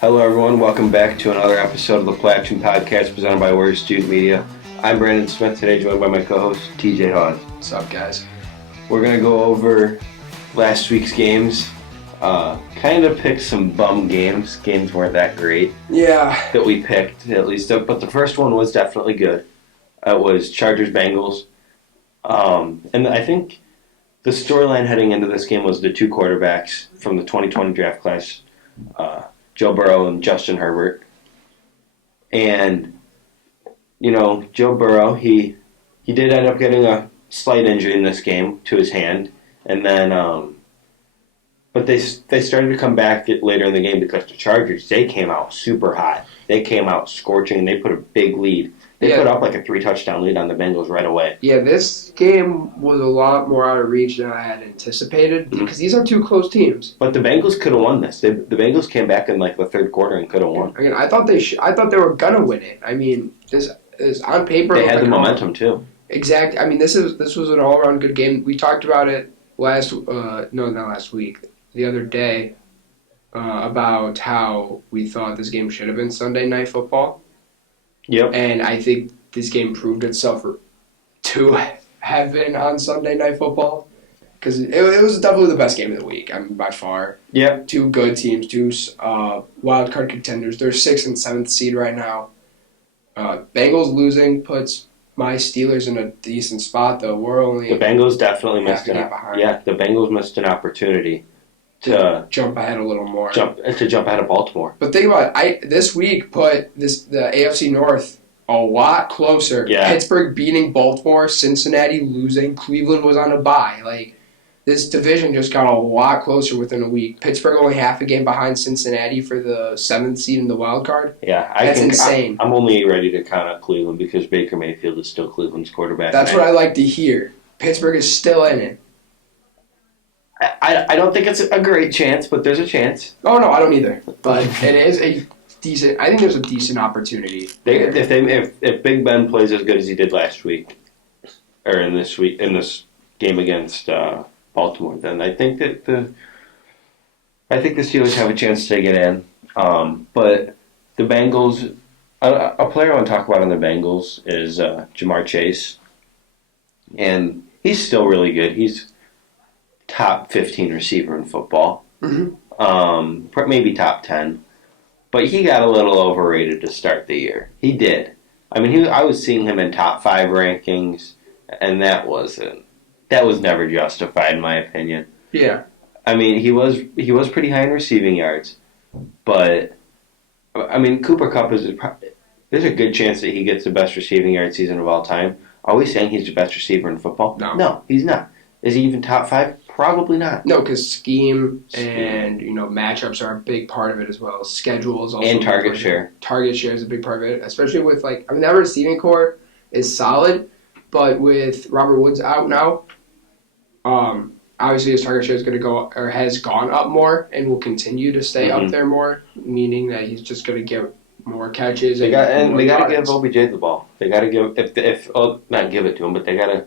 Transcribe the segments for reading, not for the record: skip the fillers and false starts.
Hello, everyone. Welcome back to another episode of the Play Action Podcast presented by Warrior Student Media. I'm Brandon Smith, today joined by my co-host, TJ Hawes. What's up, guys? We're going to go over last week's games, kind of pick some bum games. Games weren't that great. Yeah. That we picked, at least. But the first one was definitely good. It was Chargers-Bengals. And I think the storyline heading into this game was the two quarterbacks from the 2020 draft class, Joe Burrow and Justin Herbert. And, you know, Joe Burrow, he did end up getting a slight injury in this game to his hand. And then, but they started to come back later in the game because the Chargers, they came out super hot. They came out scorching, and they put a big lead. They put up like a 3-touchdown lead on the Bengals right away. Yeah, this game was a lot more out of reach than I had anticipated because these are two close teams. But the Bengals could have won this. The Bengals came back in like the third quarter and could have won. Again, I thought they were gonna win it. I mean, this is on paper. They had the momentum too. Exactly. I mean, this was an all around good game. We talked about it not last week, the other day, about how we thought this game should have been Sunday Night Football. Yep. And I think this game proved itself to have been on Sunday Night Football because it was definitely the best game of the week. I mean, by far. Yep. Two good teams, two wild card contenders. They're 6th and 7th seed right now. Bengals losing puts my Steelers in a decent spot, though. We're only the Bengals definitely missed the Bengals missed an opportunity to jump ahead a little more. Jump ahead of Baltimore. But think about it. This week put the AFC North a lot closer. Yeah. Pittsburgh beating Baltimore, Cincinnati losing, Cleveland was on a bye. Like, this division just got a lot closer within a week. Pittsburgh only half a game behind Cincinnati for the 7th seed in the wild card. Yeah, that's insane. I'm only ready to count out Cleveland because Baker Mayfield is still Cleveland's quarterback. That's what I like to hear. Pittsburgh is still in it. I don't think it's a great chance, but there's a chance. Oh, no, I don't either. But it is a decent – I think there's a decent opportunity. If Big Ben plays as good as he did last week, or in this game against Baltimore, then I think that the Steelers have a chance to get in. But the Bengals – a player I want to talk about on the Bengals is Jamar Chase. And he's still really good. He's top 15 receiver in football. Mm-hmm. Maybe top 10. But he got a little overrated to start the year. He did. I mean, I was seeing him in top 5 rankings, and that was never justified in my opinion. Yeah. I mean, he was pretty high in receiving yards, but I mean, Cooper Kupp there's a good chance that he gets the best receiving yard season of all time. Are we saying he's the best receiver in football? No, he's not. Is he even top 5? Probably not. No, because scheme and matchups are a big part of it as well. Schedule is also and target share. Target share is a big part of it, especially with that receiving core is solid, but with Robert Woods out now, obviously his target share is going to go or has gone up more and will continue to stay up there more, meaning that he's just going to get more catches. They got to give OBJ the ball. They got to give not give it to him, but they got to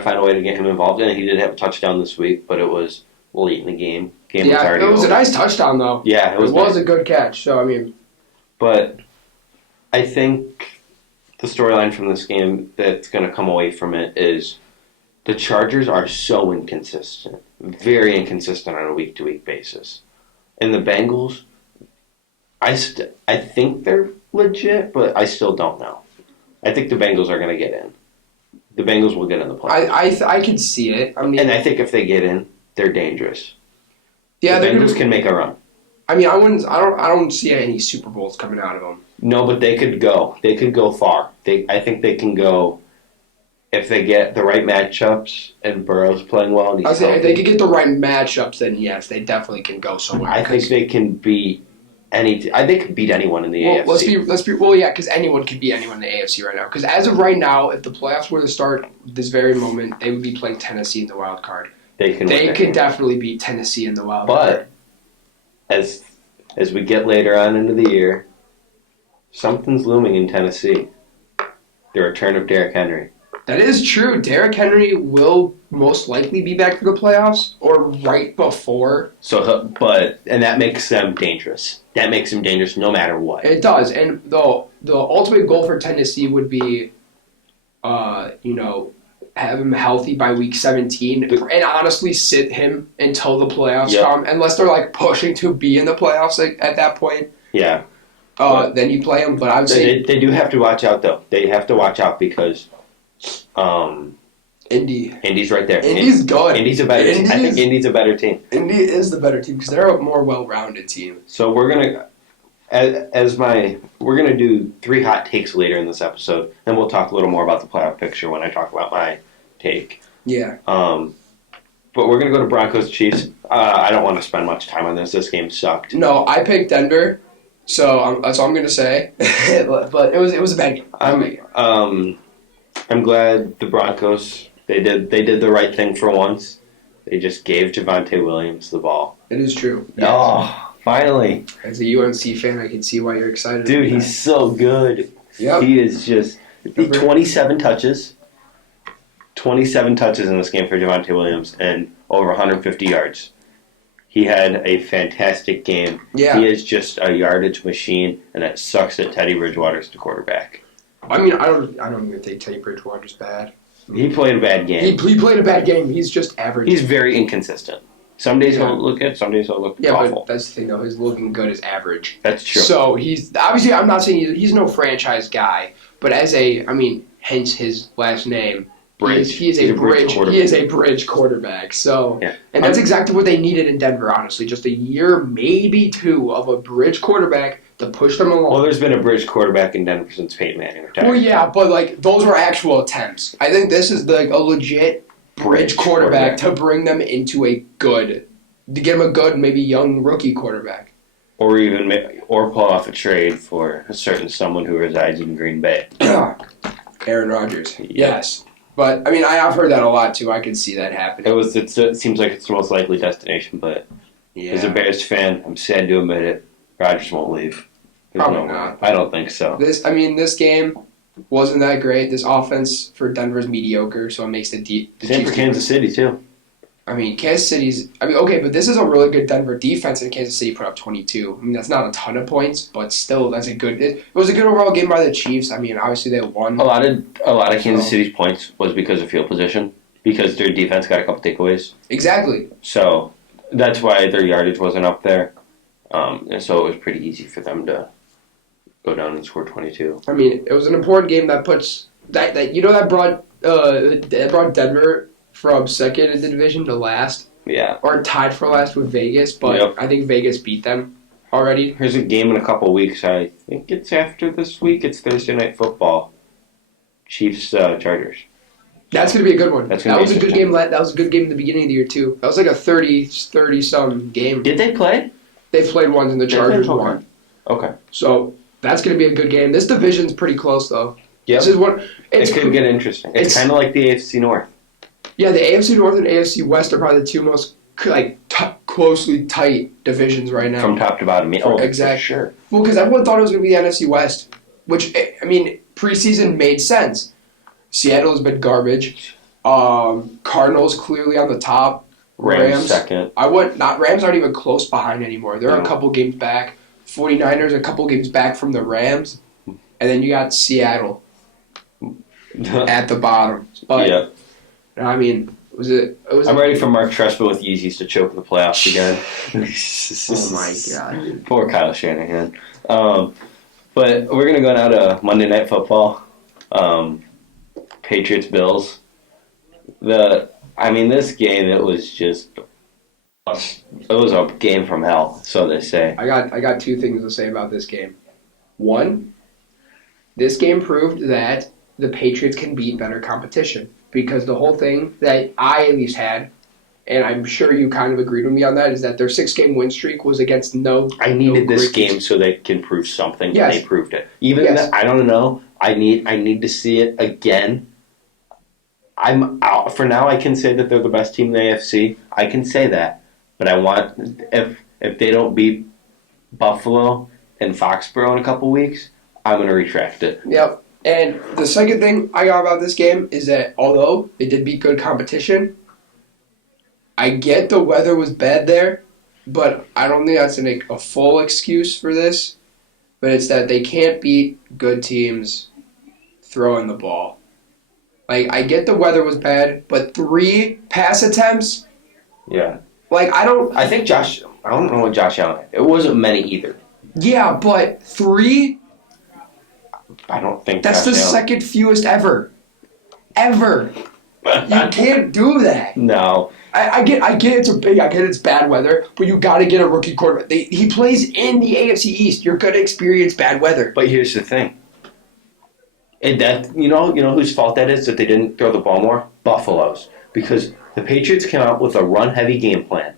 find a way to get him involved. And he did have a touchdown this week, but it was late in the game. It was a nice touchdown though. Yeah, it was nice. A good catch. So I mean, but I think the storyline from this game that's going to come away from it is the Chargers are so inconsistent, very inconsistent on a week-to-week basis, and the Bengals. I think they're legit, but I still don't know. I think the Bengals are going to get in. The Bengals will get in the playoffs. I can see it. I mean, and I think if they get in, they're dangerous. Yeah, the Bengals can make a run. I mean, I don't see any Super Bowls coming out of them. No, but they could go. They could go far. I think they can go if they get the right matchups and Burrow's playing well. And if they could get the right matchups, then yes, they definitely can go somewhere. I think they can beat. They could beat anyone in the AFC. Let's be because anyone could beat anyone in the AFC right now. Because as of right now, if the playoffs were to start this very moment, they would be playing Tennessee in the wild card. They could definitely beat Tennessee in the wild card. But as we get later on into the year, something's looming in Tennessee. The return of Derrick Henry. That is true. Derrick Henry will most likely be back for the playoffs or right before. And that makes them dangerous. That makes them dangerous no matter what. It does. And the ultimate goal for Tennessee would be, have him healthy by week 17 and honestly sit him until the playoffs come, unless they're like pushing to be in the playoffs at that point. Yeah. Then you play him. But I would say they do have to watch out though. They have to watch out because Indy's right there. Indy's good. Indy's a better team. I think Indy's a better team. Indy is the better team because they're a more well-rounded team. So we're gonna we're gonna do 3 hot takes later in this episode, and we'll talk a little more about the playoff picture when I talk about my take. Yeah. But we're gonna go to Broncos Chiefs. I don't want to spend much time on this. This game sucked. No, I picked Denver, so that's all I'm gonna say. But it was a bad game. I'm glad the Broncos they did the right thing for once. They just gave Javonte Williams the ball. It is true. Yes. Oh, finally! As a UNC fan, I can see why you're excited. Dude, he's so good. Yep. He is just 27 touches. 27 touches in this game for Javonte Williams and over 150 yards. He had a fantastic game. Yeah. He is just a yardage machine, and it sucks that Teddy Bridgewater's the quarterback. I mean, I don't even think Teddy Bridgewater's bad. He played a bad game. He played a bad game. He's just average. He's very inconsistent. Some days he'll look good, some days he'll look awful. But that's the thing, though. His looking good is average. That's true. So he's obviously. I'm not saying he's no franchise guy, but hence his last name. Bridge. He is a bridge quarterback. So, and that's exactly what they needed in Denver. Honestly, just a year, maybe 2, of a bridge quarterback to push them along. Well, there's been a bridge quarterback in Denver since Peyton Manning retired. Well, yeah, but like those were actual attempts. I think this is like a legit bridge quarterback to bring them into to get them a good, maybe young rookie quarterback. Or pull off a trade for a certain someone who resides in Green Bay. Aaron Rodgers. Yes. But, I mean, I've heard that a lot, too. I could see that happening. It seems like it's the most likely destination, but as a Bears fan, I'm sad to admit it, Rodgers won't leave. Probably not. I don't think so. This game wasn't that great. This offense for Denver is mediocre, so it makes the same for Kansas City, too. I mean, Kansas City's... okay, but this is a really good Denver defense, and Kansas City put up 22. I mean, that's not a ton of points, but still, that's a good... It was a good overall game by the Chiefs. I mean, obviously, they won. A lot of Kansas City's points was because of field position, because their defense got a couple takeaways. Exactly. So, that's why their yardage wasn't up there. And so it was pretty easy for them to go down and score 22. I mean, it was an important game that puts... that brought Denver... from second in the division to last. Yeah. Or tied for last with Vegas, but I think Vegas beat them already. There's a game in a couple weeks. I think it's after this week. It's Thursday Night Football. Chiefs, Chargers. That's going to be a good one. That was a good game. That was a good game in the beginning of the year, too. That was like a 30-some game. Did they play? They played once and the Chargers won. Okay. So that's going to be a good game. This division's pretty close, though. Yeah. It could get interesting. It's kind of like the AFC North. Yeah, the AFC North and AFC West are probably the two most closely tight divisions right now. From top to bottom. Exactly. Sure. Well, because everyone thought it was going to be the NFC West, which, I mean, preseason made sense. Seattle has been garbage. Cardinals clearly on the top. Rams second. Rams aren't even close behind anymore. They're a couple games back. 49ers a couple games back from the Rams. And then you got Seattle at the bottom. But, I mean, I'm ready for Mark Trestman with Yeezys to choke the playoffs again. Oh my God! Poor Kyle Shanahan. But we're gonna go now to Monday Night Football. Patriots Bills. This game it was a game from hell, so they say. I got 2 things to say about this game. One, this game proved that the Patriots can beat better competition. Because the whole thing that I at least had, and I'm sure you kind of agreed with me on that, is that their 6-game win streak was against I needed this game so they can prove something, and they proved it. I don't know. I need to see it again. I'm out for now. I can say that they're the best team in the AFC. I can say that, but I want if they don't beat Buffalo and Foxborough in a couple weeks, I'm going to retract it. Yep. And the second thing I got about this game is that although they did beat good competition, I get the weather was bad there, but I don't think that's a full excuse for this. But it's that they can't beat good teams throwing the ball. Like, I get the weather was bad, but 3 pass attempts? Yeah. Like, I don't know what Josh Allen had. It wasn't many either. Yeah, but 3? I don't think That's Josh the Allen. second fewest ever. Ever. You can't do that. No. I get it's bad weather, but you got to get a rookie quarterback. He plays in the AFC East. You're going to experience bad weather. But here's the thing. You know whose fault that is that they didn't throw the ball more? Buffalo's. Because the Patriots came out with a run-heavy game plan.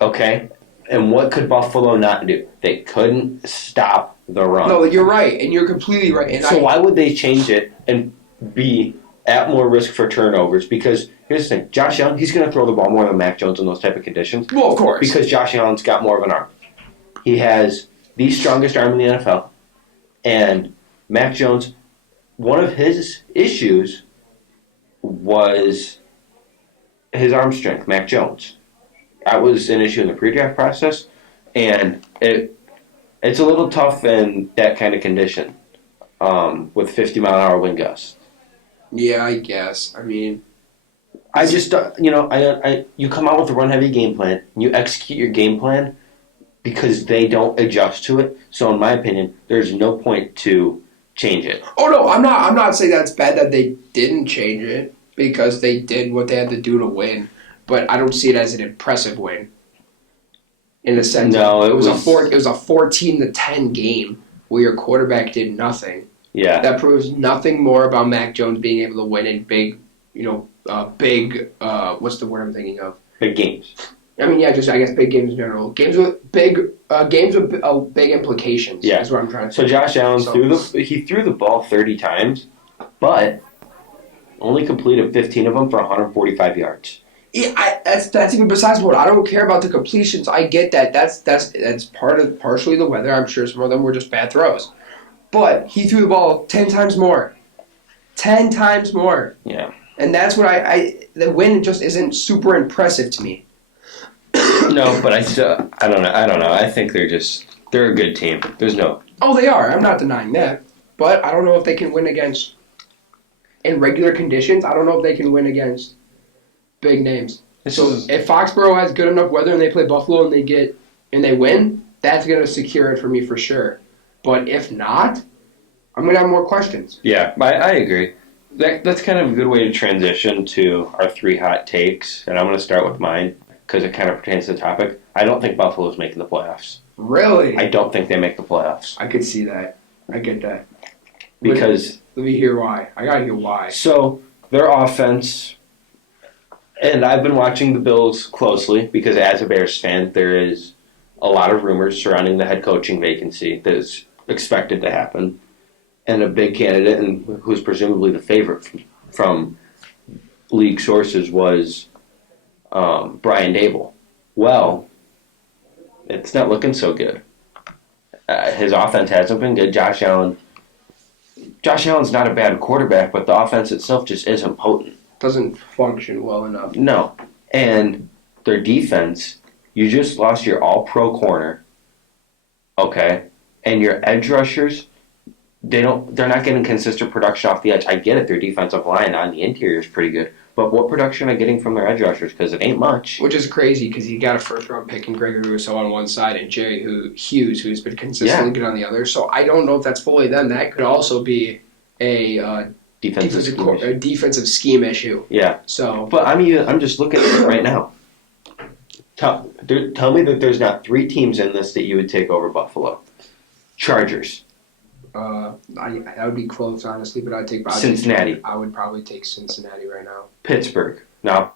Okay? And what could Buffalo not do? They couldn't stop the run. No, you're right, and you're completely right. And so why would they change it and be at more risk for turnovers? Because here's the thing. Josh Allen, he's going to throw the ball more than Mac Jones in those type of conditions. Well, of course. Because Josh Allen's got more of an arm. He has the strongest arm in the NFL. And Mac Jones, one of his issues was his arm strength, Mac Jones. That was an issue in the pre-draft process, and it's a little tough in that kind of condition with 50-mile-an-hour wind gusts. Yeah, I guess. I mean, I just, you come out with a run-heavy game plan, and you execute your game plan because they don't adjust to it. So, in my opinion, there's no point to change it. Oh no, I'm not saying that's bad that they didn't change it because they did what they had to do to win. But I don't see it as an impressive win. In a sense, no, it was a 14-10 game where your quarterback did nothing. Yeah, that proves nothing more about Mac Jones being able to win in big. What's the word I'm thinking of? Big games. I mean, yeah, I guess big games in general. Games with big implications. Yeah, is what I'm trying to say. So Josh Allen threw the ball 30 times, but only completed 15 of them for 145 yards. Yeah, that's even besides what I don't care about the completions. I get that. That's partially the weather. I'm sure some of them were just bad throws, but he threw the ball 10 times more. 10 times more. Yeah, and that's what the win just isn't super impressive to me. No, but I don't know. I think they're a good team. There's no. Oh, they are. I'm not denying that, but I don't know if they can win against in regular conditions. I don't know if they can win against big names. If Foxborough has good enough weather and they play Buffalo and they win, that's going to secure it for me for sure. But if not, I'm going to have more questions. Yeah, I agree. That's kind of a good way to transition to our 3 hot takes, and I'm going to start with mine because it kind of pertains to the topic. I don't think Buffalo's making the playoffs. Really? I don't think they make the playoffs. I could see that. I get that. Because let me hear why. I got to hear why. So their offense. And I've been watching the Bills closely because as a Bears fan, there is a lot of rumors surrounding the head coaching vacancy that is expected to happen. And a big candidate, and who's presumably the favorite from league sources, was Brian Dable. Well, it's not looking so good. His offense hasn't been good. Josh Allen's not a bad quarterback, but the offense itself just isn't potent. Doesn't function well enough. No. And their defense, you just lost your all-pro corner, okay? And your edge rushers, they're not getting consistent production off the edge. I get it, their defensive line on the interior is pretty good. But what production are they getting from their edge rushers? Because it ain't much. Which is crazy because you got a first-round pick in Gregory Rousseau on one side and Jerry Hughes, who's been consistently good on the other. So I don't know if that's fully them. That could also be a defensive scheme issue. Yeah. So, but I'm just looking at it right now. Tell me that there's not 3 teams in this that you would take over Buffalo. Chargers. that would be close, honestly, but I'd take Cincinnati. I would probably take Cincinnati right now. Pittsburgh. No,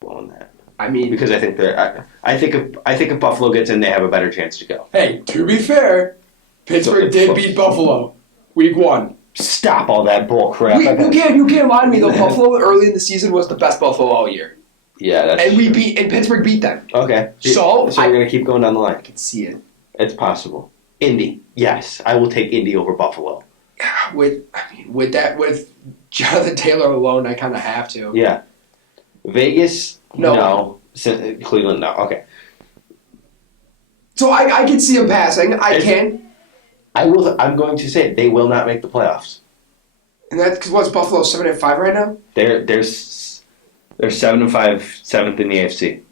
blowing that. I mean, because I think if Buffalo gets in, they have a better chance to go. Hey, to be fair, Pittsburgh did beat Buffalo week 1. Stop all that bull crap. You can't lie to me though. Buffalo early in the season was the best Buffalo all year. Yeah, that's and true. Pittsburgh beat them. Okay. So we're gonna keep going down the line. I can see it. It's possible. Indy, yes, I will take Indy over Buffalo. with Jonathan Taylor alone, I kind of have to. Yeah. Vegas, No. no. Cleveland, no. Okay. So I can see him passing. I can. I'm going to say they will not make the playoffs. And that's because what's Buffalo 7-5 right now? They're 7-5, 7th in the AFC.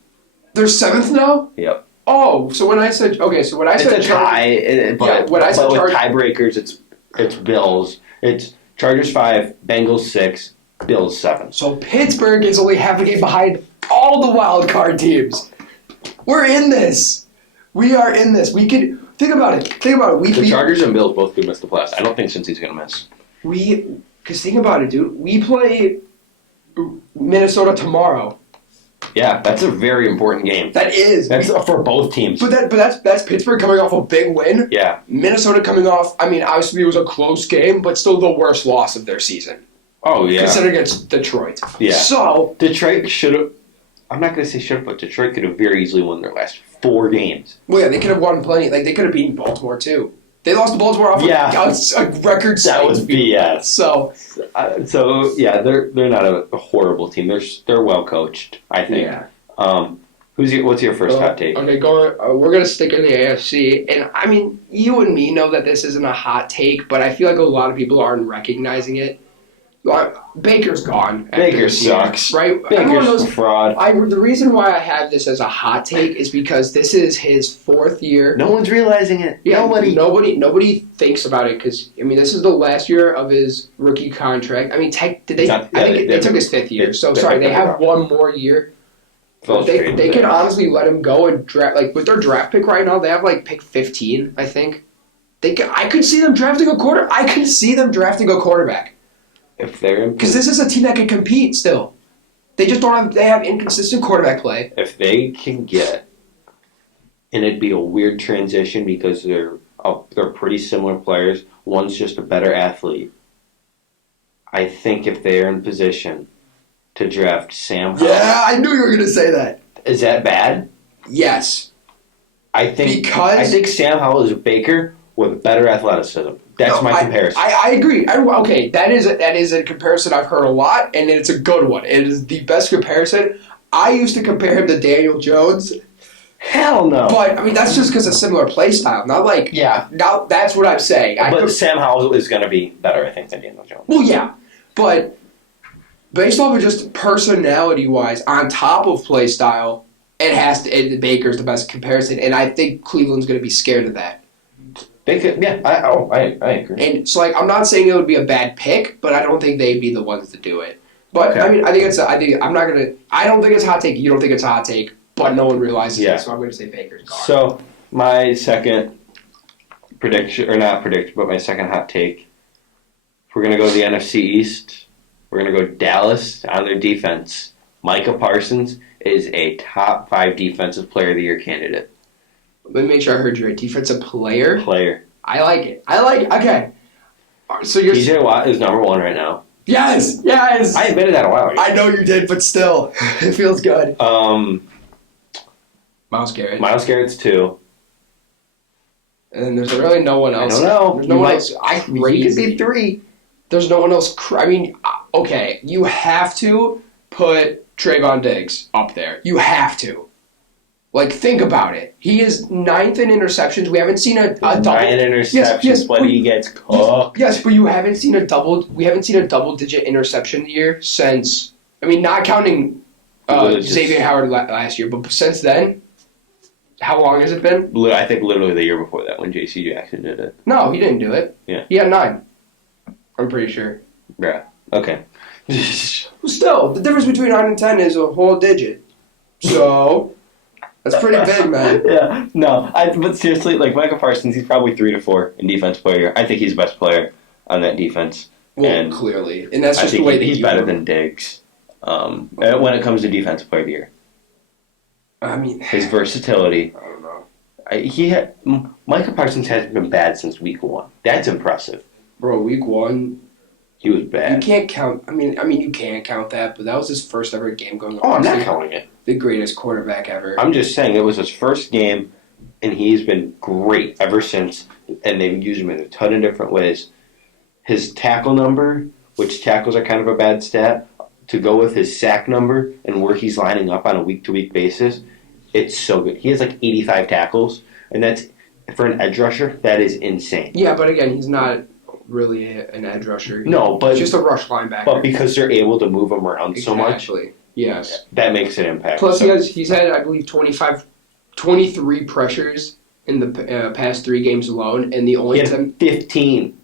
They're 7th now. Yep. Oh, so when I said It's a tie, but when I said with tiebreakers, it's Bills. It's Chargers 5, Bengals 6, Bills 7. So Pittsburgh is only half a game behind all the wild card teams. We're in this. We are in this. We could think about it. The Chargers and Bills both could miss the playoffs. I don't think Cincy's going to miss. Because think about it, dude. We play Minnesota tomorrow. Yeah, that's a very important game. That is. That's for both teams. But that's Pittsburgh coming off a big win. Yeah. Minnesota coming off. I mean, obviously it was a close game, but still the worst loss of their season. Oh yeah. Considering it's Detroit. Yeah. So Detroit should have. I'm not going to say should have, but Detroit could have very easily won their last 4 games. well, yeah, they could have won plenty. Like they could have beaten Baltimore too. They lost to Baltimore off a record. That was BS. So yeah, they're not a horrible team. They're well coached, I think. yeah. What's your first hot take? Okay, we're gonna stick in the AFC, and I mean, you and me know that this isn't a hot take, but I feel like a lot of people aren't recognizing it. Baker's gone. Baker sucks. Right? Baker's a fraud. The reason why I have this as a hot take is because this is his 4th year. No one's realizing it. Yeah, nobody thinks about it because I mean this is the last year of his rookie contract. I mean, I think they took his 5th year. So sorry, they have one more year. They can honestly let him go and draft with their draft pick right now. They have pick 15, I think. I could see them drafting a quarterback. If they're because this is a team that can compete still. They just don't have. They have inconsistent quarterback play. If they can get, and it'd be a weird transition because they're pretty similar players. One's just a better athlete. I think if they're in position to draft Sam Howell. Yeah, I knew you were going to say that. Is that bad? Yes. I think Sam Howell is a Baker with better athleticism. That's my comparison. I agree. Okay, that is a comparison I've heard a lot, and it's a good one. It is the best comparison. I used to compare him to Daniel Jones. Hell no. But, I mean, that's just because of similar play style. Not yeah. Now, that's what I'm saying. But Sam Howell is going to be better, I think, than Daniel Jones. Well, yeah. But based off of just personality-wise, on top of play style, Baker's the best comparison, and I think Cleveland's going to be scared of that. They could, yeah. I agree. And so, I'm not saying it would be a bad pick, but I don't think they'd be the ones to do it. But okay. I mean, I don't think it's a hot take. You don't think it's a hot take, but no one realizes it. So I'm going to say Baker's gone. So my second prediction, or not prediction, but my second hot take. If we're going to go to the NFC East, we're going to go Dallas on their defense. Micah Parsons is a top 5 defensive player of the year candidate. Let me make sure I heard you right. Defensive player? Player. I like it. Okay. So TJ Watt is number 1 right now. Yes! I admitted that a while ago. I know you did, but still. It feels good. Myles Garrett. Myles Garrett's 2. And then there's really no one else. I don't know. There's no one else. He could be 3. There's no one else. I mean, okay, you have to put Trayvon Diggs up there. You have to. Think about it. He is 9th in interceptions. We haven't seen a double. 9 interceptions, but he gets cooked. Yes, but we haven't seen a double-digit interception year since. I mean, not counting Xavier Howard last year, but since then, how long has it been? I think literally the year before that when J.C. Jackson did it. No, he didn't do it. Yeah, he had 9. I'm pretty sure. Yeah. Okay. Still, the difference between 9 and 10 is a whole digit. So. That's pretty big, man. Yeah, no. But seriously, Micah Parsons, he's probably 3 to 4 in defense player. I think he's the best player on that defense. Well, and clearly. And that's just the way that he's better than Diggs when it comes to defensive player of the year. I mean... His versatility. I don't know. Micah Parsons hasn't been bad since week 1. That's impressive. Bro, week 1... He was bad. You can't count... I mean, you can count that, but that was his first ever game going on. Oh, I'm not counting it. The greatest quarterback ever. I'm just saying it was his first game, and he's been great ever since, and they've used him in a ton of different ways. his tackle number, which tackles are kind of a bad stat, to go with his sack number and where he's lining up on a week-to-week basis, it's so good. He has like 85 tackles, and that's, for an edge rusher, that is insane. Yeah, but again, he's not really an edge rusher. No, but he's just a rush linebacker. But because they're able to move him around so much, exactly. Yes. that makes an impact. Plus, he's had, I believe, 23 pressures in the past 3 games alone, and the only time 15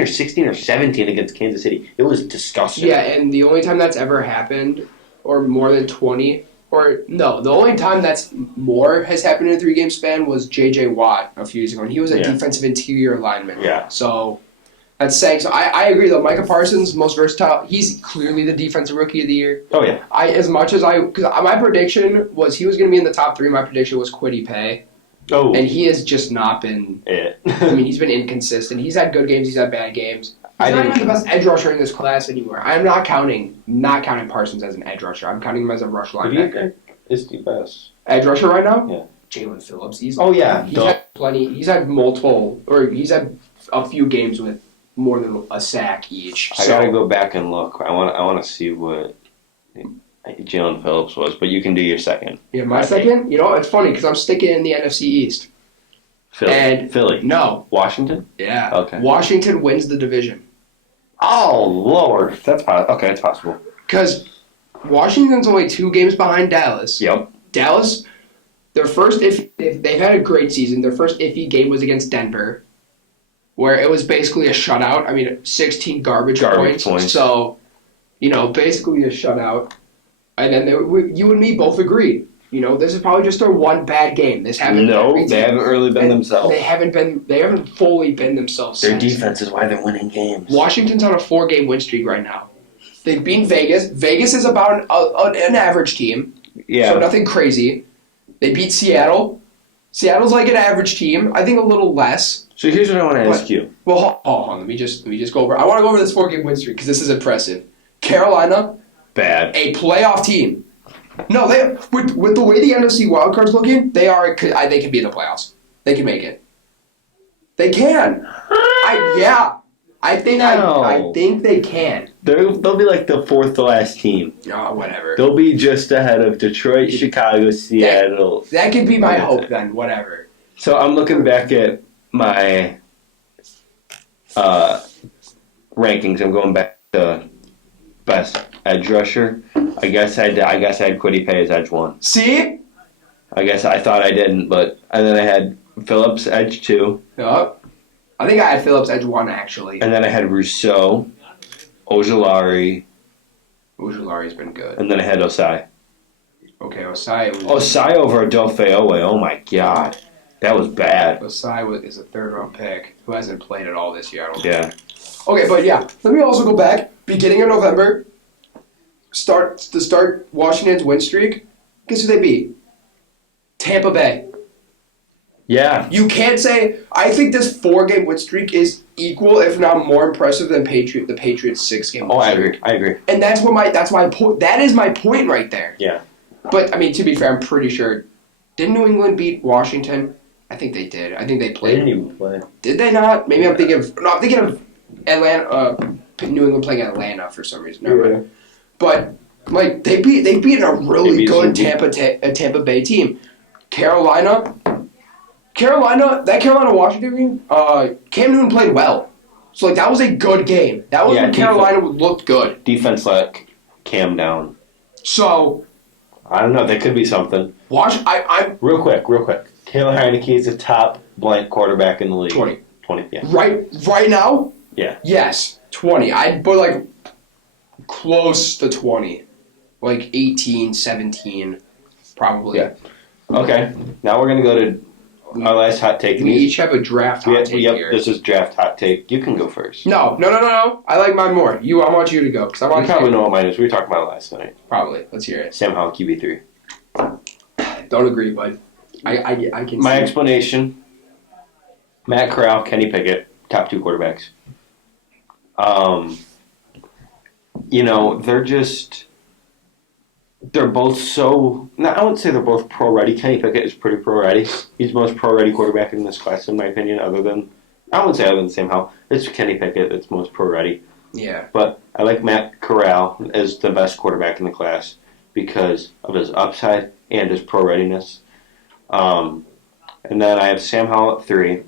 or 16 or 17 against Kansas City. It was disgusting. Yeah, and the only time that's ever happened, or more than 20, or no, the only time that's more has happened in a 3-game span was J.J. Watt a few years ago, and he was a defensive interior lineman. Yeah. So that's saying. So I agree though. Micah Parsons, most versatile. He's clearly the defensive rookie of the year. Oh yeah. Because my prediction was he was going to be in the top 3. My prediction was Kwity Paye. Oh. And he has just not been. I mean, he's been inconsistent. He's had good games. He's had bad games. He's not even the best edge rusher in this class anymore. I'm not counting Parsons as an edge rusher. I'm counting him as a rush linebacker. Is the best Edge rusher right now? Yeah. Jalen Phillips. He's had plenty. He's had multiple, or he's had a few games with more than a sack each. I gotta go back and look. I want to see what Jalen Phillips was, but you can do your second. Yeah, my second. You know, it's funny because I'm sticking in the NFC East. Philly. No. Washington? Yeah. Okay. Washington wins the division. Oh, Lord. That's okay, it's possible. Because Washington's only 2 games behind Dallas. Yep. Dallas, their first, if they've had a great season, their first iffy game was against Denver, where it was basically a shutout. I mean, 16 garbage points. So, basically a shutout. And then you and me both agreed. This is probably just their one bad game. This happened. No, they haven't really been themselves. They haven't fully been themselves. Their defense is why they're winning games. Washington's on a 4-game win streak right now. They've beaten Vegas. Vegas is about an average team. Yeah. So nothing crazy. They beat Seattle. Seattle's like an average team. I think a little less. So here's what I want to ask you. Well, hold on. Let me just go over. I want to go over this 4-game win streak because this is impressive. Carolina, bad, a playoff team. No, they with the way the NFC wildcard's looking, they can be in the playoffs. They can make it. They can. I think they can. They'll be like the 4th to last team. Oh, whatever. They'll be just ahead of Detroit, Chicago, Seattle. That could be my hope then. Whatever. So I'm looking back at my rankings. I'm going back to best edge rusher. I guess I had Kwity Paye as edge 1. See? I guess I thought I didn't, and then I had Phillips edge 2. Yup. I think I had Phillips edge 1 actually. And then I had Rousseau, Ojulari. Ojulari's been good. And then I had Osai. Okay, Osai. Osai over Adofeowe. Oh my God, that was bad. Osai is a 3rd-round pick who hasn't played at all this year. Yeah. Okay, but yeah, let me also go back. Beginning of November, start Washington's win streak. Guess who they beat? Tampa Bay. Yeah. You can't say. I think this 4-game win streak is equal, if not more impressive than the Patriots' 6-game win streak. I agree. And that's my point. That is my point right there. Yeah. But I mean, to be fair, I'm pretty sure. Didn't New England beat Washington? I think they did. I think they played. They didn't even play. Did they not? Maybe I'm thinking of Atlanta. New England playing Atlanta for some reason. Never mind. But like they beat a really good Tampa Bay team. Carolina, that Carolina-Washington game, Cam Newton played well. So, like, that was a good game. That was when Carolina looked good. Defense let Cam down. So, I don't know. That could be something. Real quick. Taylor Heineke is the top blank quarterback in the league. 20, yeah. Right now? Yeah. Yes, 20. I'd put, like, close to 20. Like, 18, 17, probably. Yeah. Okay. Now we're going to go to our last hot take. We each have a draft hot take here. This is draft hot take. You can go first. No. I like mine more. I want you to go. Cause I want you probably know what mine is. We were talking about it last night. Probably. Let's hear it. Sam Howell, QB3. Don't agree, bud. I can My see. explanation, Matt Corral, Kenny Pickett, top 2 quarterbacks. They're both so... I wouldn't say they're both pro-ready. Kenny Pickett is pretty pro-ready. He's the most pro-ready quarterback in this class, in my opinion, other than I wouldn't say other than Sam Howell. It's Kenny Pickett that's most pro-ready. Yeah. But I like Matt Corral as the best quarterback in the class because of his upside and his pro-readiness. And then I have Sam Howell at 3.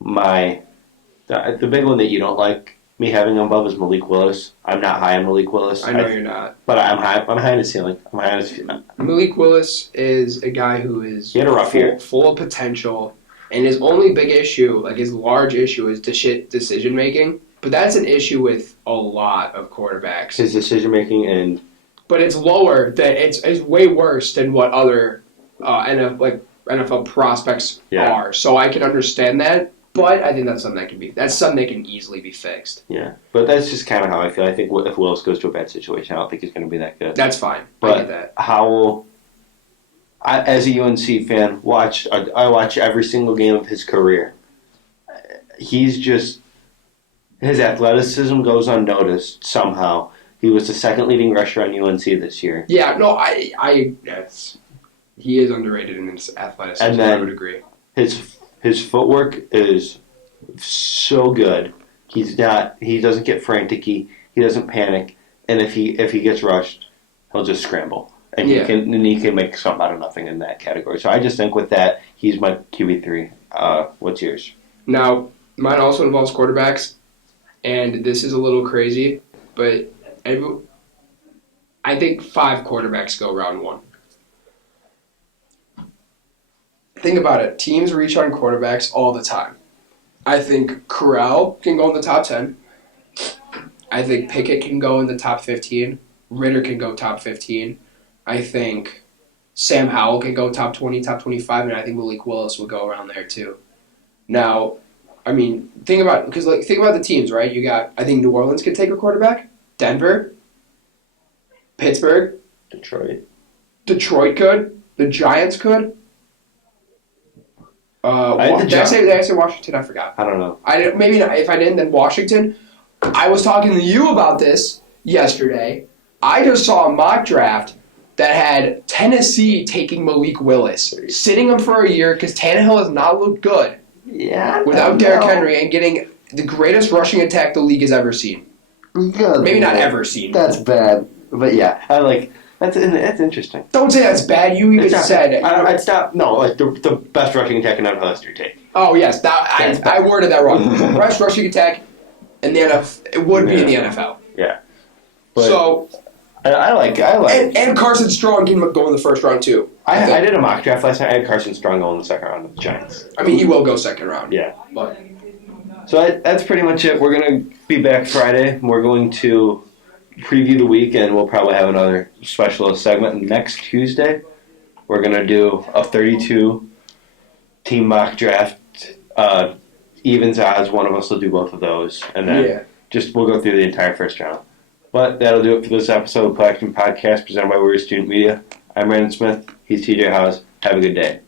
The big one that you don't like me having above is Malik Willis. I'm not high on Malik Willis. I know you're not. But I'm high on his ceiling. Malik Willis is a guy who is He had a rough year. Full of potential, and his only big issue, like his large issue, is decision making. But that's an issue with a lot of quarterbacks. His decision making but it's lower than it's way worse than what other NFL prospects are. So I can understand that. But I think that's something that can easily be fixed. Yeah, but that's just kind of how I feel. I think if Willis goes to a bad situation, I don't think he's going to be that good. That's fine. But I get that. Howell, as a UNC fan, I watch every single game of his career. His athleticism goes unnoticed somehow. He was the second leading rusher on UNC this year. Yeah, no, he is underrated in his athleticism. And then I would agree. His footwork is so good. He doesn't get frantic. He doesn't panic. And if he gets rushed, he'll just scramble. And he can make something out of nothing in that category. So I just think with that, he's my QB3. What's yours? Now, mine also involves quarterbacks, and this is a little crazy, but I think 5 quarterbacks go round 1. Think about it. Teams reach on quarterbacks all the time. I think Corral can go in the top 10. I think Pickett can go in the top 15. Ritter can go top 15. I think Sam Howell can go top 20, top 25, and I think Malik Willis will go around there too. Now, I mean, think about the teams, right? You got, I think New Orleans could take a quarterback. Denver. Pittsburgh. Detroit could. The Giants could. Did I say Washington? I forgot. I don't know. Maybe not. If I didn't, then Washington. I was talking to you about this yesterday. I just saw a mock draft that had Tennessee taking Malik Willis, sitting him for a year because Tannehill has not looked good. Yeah. Without Derrick Henry and getting the greatest rushing attack the league has ever seen. Maybe not ever seen. That's bad, but yeah, that's interesting. Don't say that's bad. You even said it. It's not. No, like the best rushing attack in NFL history. Take. Oh yes, I worded that wrong. Best rushing attack in the NFL. It would be in the NFL. Yeah. But so I like. And Carson Strong can go in the first round too. I did a mock draft last night. I had Carson Strong go in the second round of the Giants. I mean, he will go second round. Yeah. But so that's pretty much it. We're gonna be back Friday. We're going to preview the week, and we'll probably have another specialist segment. And next Tuesday, we're going to do a 32-team mock draft, evens, odds. One of us will do both of those. And then we'll go through the entire first round. But that'll do it for this episode of Play Action Podcast presented by Warrior Student Media. I'm Brandon Smith. He's TJ Hawes. Have a good day.